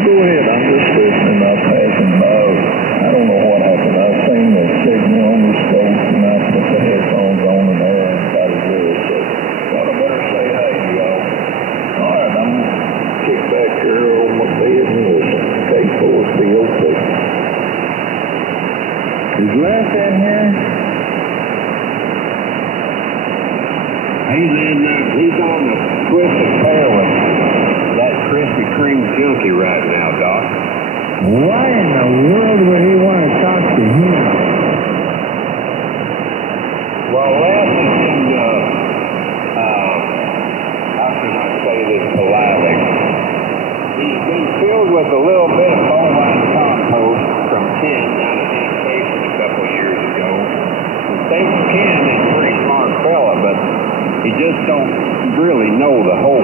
go ahead. I'm just listening. I'm passing by. I don't know what happened. I've seen the signal on the scope, and I put the headphones on, and there and got it good. So, thought I better say hey to y'all. All right, I'm going to kick back here on my bed and listen. K4COP. Is Les in here? He's on the Twisted Pair with that Krispy Kreme junkie right now, Doc. Why in the world would he want to talk to him? Well, Les is in the, how can I say this politely? He's been filled with a little bit of bovine compost from Ken down at Plantation a couple of years ago. And thinks Ken is a pretty smart fella, but he just don't really know the whole